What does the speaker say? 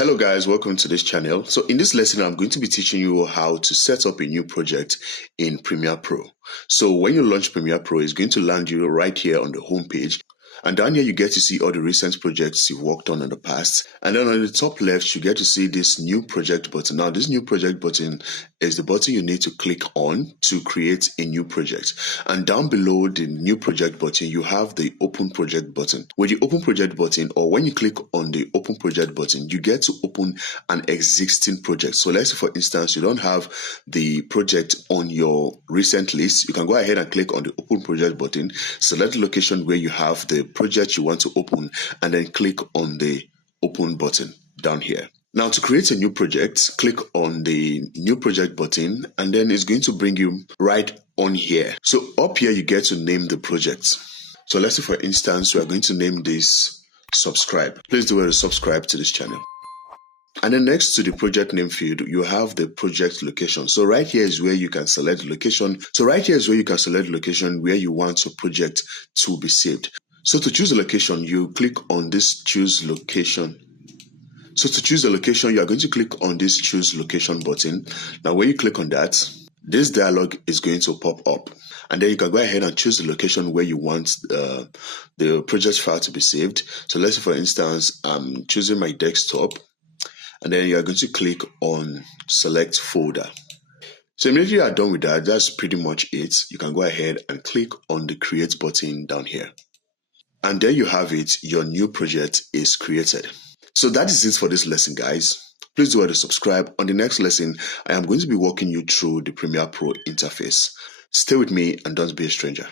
Hello guys, welcome to this channel. So in this lesson, I'm going to be teaching you how to set up a new project in Premiere Pro. So when you launch Premiere Pro, it's going to land you right here on the home page. And down here, you get to see all the recent projects you've worked on in the past. And then on the top left, you get to see this new project button. Now, this new project button is the button you need to click on to create a new project. And down below the new project button, you have the open project button. With the open project button, or when you click on the open project button, you get to open an existing project. So let's say, for instance, you don't have the project on your recent list. You can go ahead and click on the open project button, select the location where you have the project you want to open, and then click on the open button down here. Now, to create a new project, click on the new project button, and then it's going to bring you right on here. So up here, you get to name the project. So let's say, for instance, we are going to name this subscribe. Please do well to subscribe to this channel. And then next to the project name field, you have the project location. So right here is where you can select the location. Where you want your project to be saved. So to choose a location, you click on this choose location. So to choose a location, you are going to click on this choose location button. Now when you click on that, this dialog is going to pop up. And then you can go ahead and choose the location where you want the project file to be saved. So let's say, for instance, I'm choosing my desktop. And then you are going to click on select folder. So immediately you are done with that, that's pretty much it. You can go ahead and click on the create button down here. And there you have it, your new project is created. So that is it for this lesson, guys. Please do well to subscribe. On the next lesson, I am going to be walking you through the Premiere Pro interface. Stay with me and don't be a stranger.